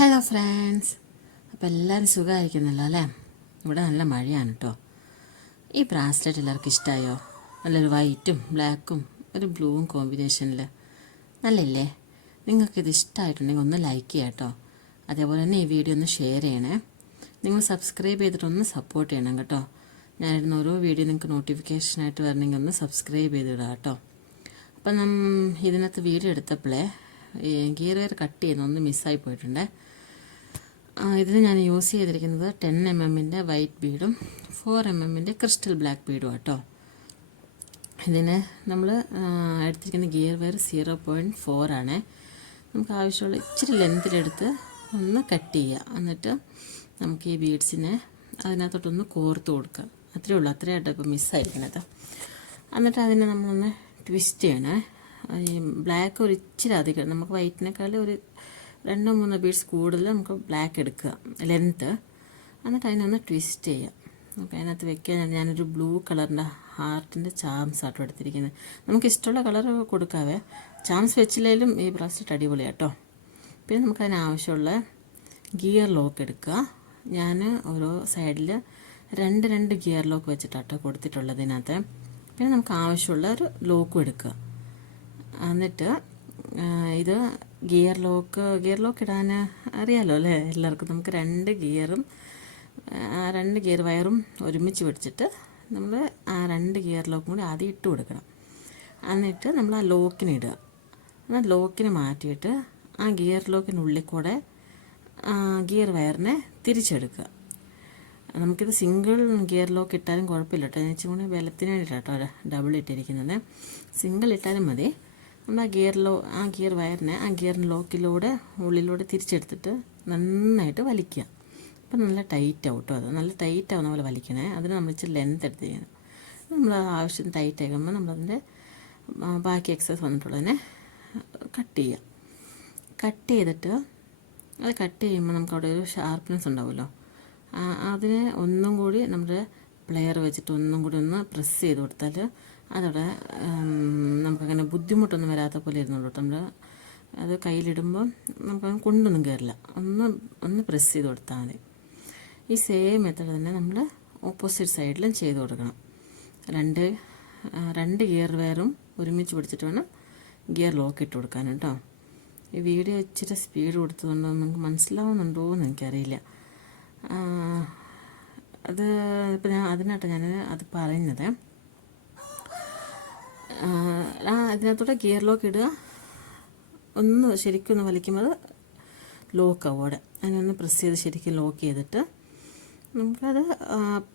Hello friends, അപ്പോൾ എല്ലാവരും സുഖമായിരിക്കുന്നല്ലോ അല്ലേ? ഇവിടെ നല്ല മഴയാണ് കേട്ടോ. ഈ ബ്രാസ്ലെറ്റ് എല്ലാവർക്കും ഇഷ്ടമായോ? നല്ലൊരു വൈറ്റും ബ്ലാക്കും ഒരു ബ്ലൂവും കോമ്പിനേഷനിൽ നല്ലല്ലേ? നിങ്ങൾക്കിത് ഇഷ്ടമായിട്ടുണ്ടെങ്കിൽ ഒന്ന് ലൈക്ക് ചെയ്യാം കേട്ടോ. അതേപോലെ തന്നെ ഈ വീഡിയോ ഒന്ന് ഷെയർ ചെയ്യണേ. നിങ്ങൾ സബ്സ്ക്രൈബ് ചെയ്തിട്ടൊന്ന് സപ്പോർട്ട് ചെയ്യണം കേട്ടോ. ഞാനിടുന്ന ഓരോ വീഡിയോ നിങ്ങൾക്ക് നോട്ടിഫിക്കേഷനായിട്ട് വരണമെങ്കിൽ ഒന്ന് സബ്സ്ക്രൈബ് ചെയ്തിടാം കേട്ടോ. അപ്പം ഇതിനകത്ത് വീഡിയോ എടുത്തപ്പോഴേ ഗിയർ വയർ കട്ട് ചെയ്യുന്ന ഒന്ന് മിസ്സായി പോയിട്ടുണ്ട്. ഇതിന് ഞാൻ യൂസ് ചെയ്തിരിക്കുന്നത് 10 mm വൈറ്റ് ബീഡും 4 mm ക്രിസ്റ്റൽ ബ്ലാക്ക് ബീഡും കേട്ടോ. ഇതിന് നമ്മൾ എടുത്തിരിക്കുന്ന ഗിയർ വയർ 0.4 ആണ്. നമുക്ക് ആവശ്യമുള്ള ഇച്ചിരി ലെങ്തിലെടുത്ത് ഒന്ന് കട്ട് ചെയ്യുക. എന്നിട്ട് നമുക്ക് ഈ ബീഡ്സിനെ അതിനകത്തോട്ടൊന്ന് കോർത്ത് കൊടുക്കുക. അത്രയേ ഉള്ളൂ. അത്രയായിട്ട് ഇപ്പോൾ മിസ്സായിരിക്കണത്. എന്നിട്ട് അതിനെ നമ്മളൊന്ന് ട്വിസ്റ്റ് ചെയ്യണേ. ഈ ബ്ലാക്ക് ഒരു ഇച്ചിരി അധികം, നമുക്ക് വൈറ്റിനേക്കാൾ ഒരു 2-3 ബീഡ്സ് കൂടുതൽ നമുക്ക് ബ്ലാക്ക് എടുക്കുക, ലെങ്ത്ത്. എന്നിട്ട് അതിനൊന്ന് ട്വിസ്റ്റ് ചെയ്യാം. അപ്പോൾ അതിനകത്ത് വെക്കാൻ ഞാനൊരു ബ്ലൂ കളറിൻ്റെ ഹാർട്ടിൻ്റെ ചാംസ് ആട്ടോ എടുത്തിരിക്കുന്നത്. നമുക്ക് ഇഷ്ടമുള്ള കളർ കൊടുക്കാവേ. ചാംസ് വെച്ചില്ലെങ്കിലും ഈ ബ്രാസ്ലെറ്റ് അടിപൊളിയാണ് കേട്ടോ. പിന്നെ നമുക്ക് അതിനാവശ്യമുള്ള ഗിയർ ലോക്ക് എടുക്കുക. ഞാൻ ഓരോ സൈഡിൽ 2 ഗിയർ ലോക്ക് വെച്ചിട്ടാട്ടോ കൊടുത്തിട്ടുള്ളതിനകത്ത്. പിന്നെ നമുക്ക് ആവശ്യമുള്ള ഒരു ലോക്കും എടുക്കുക. എന്നിട്ട് ഇത് ഗിയർ ലോക്ക് ഇടാൻ അറിയാമല്ലോ അല്ലേ എല്ലാവർക്കും. നമുക്ക് 2 ഗിയർ വയറും ഒരുമിച്ച് പിടിച്ചിട്ട് നമ്മൾ ആ 2 ഗിയർ ലോക്കും കൂടി ആദ്യം ഇട്ട് കൊടുക്കണം. എന്നിട്ട് നമ്മൾ ആ ലോക്കിന് ഇടുക. എന്നാൽ ലോക്കിന് മാറ്റിയിട്ട് ആ ഗിയർ ലോക്കിനുള്ളിൽ കൂടെ ഗിയർ വയറിനെ തിരിച്ചെടുക്കുക. നമുക്കിത് സിംഗിൾ ഗിയർ ലോക്ക് ഇട്ടാലും കുഴപ്പമില്ല കേട്ടോ. ഞാൻ ഇച്ചിരി കൂടി ബലത്തിന് വേണ്ടിയിട്ടാട്ടോ ഡബിൾ ഇട്ടിരിക്കുന്നത്. സിംഗിൾ ഇട്ടാലും മതി. നമ്മൾ ആ ഗിയർ വയറിനെ ആ ഗിയർ ലോക്കിലൂടെ ഉള്ളിലൂടെ തിരിച്ചെടുത്തിട്ട് നന്നായിട്ട് വലിക്കുക. അപ്പം നല്ല ടൈറ്റ് ആവും കേട്ടോ. അത് നല്ല ടൈറ്റ് ആവുന്ന പോലെ വലിക്കണേ. അതിന് നമ്മൾ ഇച്ചിരി ലെങ്ത് എടുത്തിരിക്കണം. നമ്മൾ ആവശ്യത്തിന് ടൈറ്റ് ആകുമ്പോൾ നമ്മളതിൻ്റെ ബാക്കി എക്സസ് വന്നിട്ടുള്ളതിനെ കട്ട് ചെയ്യുക. കട്ട് ചെയ്തിട്ട് അത് കട്ട് ചെയ്യുമ്പോൾ നമുക്ക് അവിടെ ഒരു ഷാർപ്പ്നെസ് ഉണ്ടാവുമല്ലോ. അതിനെ ഒന്നും കൂടി നമ്മുടെ പ്ലെയർ വെച്ചിട്ട് ഒന്നും കൂടി ഒന്ന് പ്രസ് ചെയ്ത് കൊടുത്താൽ അതവിടെ നമുക്കങ്ങനെ ബുദ്ധിമുട്ടൊന്നും വരാത്ത പോലെ ഇരുന്നുള്ളൂ. നമ്മൾ അത് കയ്യിലിടുമ്പോൾ നമുക്കങ്ങനെ കൊണ്ടൊന്നും കയറില്ല. ഒന്ന് പ്രസ് ചെയ്ത് കൊടുത്താൽ മതി. ഈ സെയിം മെത്തേഡ് തന്നെ നമ്മൾ ഓപ്പോസിറ്റ് സൈഡിലും ചെയ്ത് കൊടുക്കണം. 2 ഗിയർ വയറും ഒരുമിച്ച് പിടിച്ചിട്ട് വേണം ഗിയർ ലോക്ക് ഇട്ട് കൊടുക്കാൻ കേട്ടോ. ഈ വീഡിയോ ഇച്ചിരി സ്പീഡ് കൊടുത്തതുകൊണ്ട് നിങ്ങൾക്ക് മനസ്സിലാവുന്നുണ്ടോ എന്ന് എനിക്കറിയില്ല. അത് ഇപ്പം ഞാൻ അത് പറയുന്നത്. ഇതിനകത്തൂടെ ഗിയർ ലോക്ക് ഇടുക. ശരിക്കും ഒന്ന് വലിക്കുമ്പോൾ അത് ലോക്കാവും അവിടെ. അതിനൊന്ന് പ്രസ് ചെയ്ത് ശരിക്കും ലോക്ക് ചെയ്തിട്ട് നമുക്കത്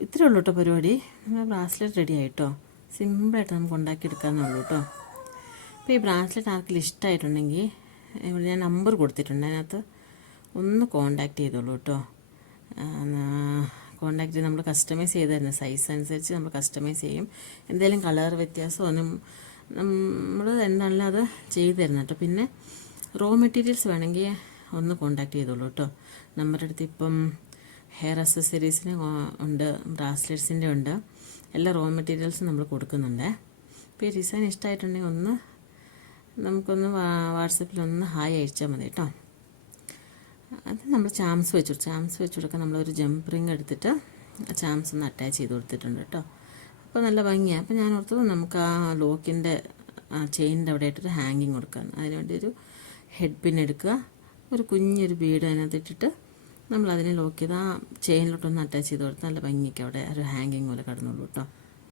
ഇത്രയേ ഉള്ളൂ കേട്ടോ പരിപാടി. നമ്മുടെ ബ്രാസ്ലെറ്റ് റെഡി ആയിട്ടോ. സിമ്പിളായിട്ട് നമുക്ക് ഉണ്ടാക്കിയെടുക്കാമെന്നുള്ളൂ കേട്ടോ. അപ്പോൾ ഈ ബ്രാസ്ലെറ്റ് ആർക്കെങ്കിലും ഇഷ്ടമായിട്ടുണ്ടെങ്കിൽ ഇവിടെ ഞാൻ നമ്പർ കൊടുത്തിട്ടുണ്ട്. അതിനകത്ത് ഒന്ന് കോണ്ടാക്ട് ചെയ്തോളൂ കേട്ടോ. കോണ്ടാക്ട് ചെയ്ത് നമ്മൾ കസ്റ്റമൈസ് ചെയ്ത് തരുന്ന സൈസ് അനുസരിച്ച് നമ്മൾ കസ്റ്റമൈസ് ചെയ്യും. എന്തെങ്കിലും കളർ വ്യത്യാസമൊന്നും നമ്മൾ എന്താണല്ലോ അത് ചെയ്ത് തരുന്നത് കേട്ടോ. പിന്നെ റോ മെറ്റീരിയൽസ് വേണമെങ്കിൽ ഒന്ന് കോണ്ടാക്ട് ചെയ്തോളൂ കേട്ടോ. നമ്മുടെ അടുത്ത് ഇപ്പം ഹെയർ അക്സസറീസിന് ഉണ്ട്, ബ്രാസ്ലെറ്റ്സിൻ്റെ ഉണ്ട്. എല്ലാ റോ മെറ്റീരിയൽസും നമ്മൾ കൊടുക്കുന്നുണ്ട്. ഇപ്പോൾ ഈ ഡിസൈൻ ഇഷ്ടമായിട്ടുണ്ടെങ്കിൽ നമുക്കൊന്ന് വാട്സപ്പിലൊന്ന് ഹായ് അയച്ചാൽ മതി കേട്ടോ. അത് നമ്മൾ ചാംസ് വെച്ച് കൊടുക്കാൻ നമ്മളൊരു ജംപ് റിങ് എടുത്തിട്ട് ആ ചാംസ് ഒന്ന് അറ്റാച്ച് ചെയ്ത് കൊടുത്തിട്ടുണ്ട് കേട്ടോ. അപ്പോൾ നല്ല ഭംഗിയാണ്. അപ്പോൾ ഞാൻ ഓർത്തത് നമുക്ക് ആ ലോക്കിൻ്റെ ചെയിനിൻ്റെ അവിടെ ആയിട്ടൊരു ഹാങ്ങിങ് കൊടുക്കാൻ. അതിനുവേണ്ടി ഒരു ഹെഡ് പിൻ എടുക്കുക. ഒരു കുഞ്ഞൊരു ബീഡ് അതിനകത്ത് ഇട്ടിട്ട് നമ്മളതിനെ ലോക്ക് ചെയ്ത് ആ ചെയിനിലോട്ടൊന്ന് അറ്റാച്ച് ചെയ്ത് കൊടുത്താൽ നല്ല ഭംഗിക്ക് അവിടെ ഒരു ഹാങ്ങിങ് പോലെ കിടന്നുള്ളൂ കേട്ടോ.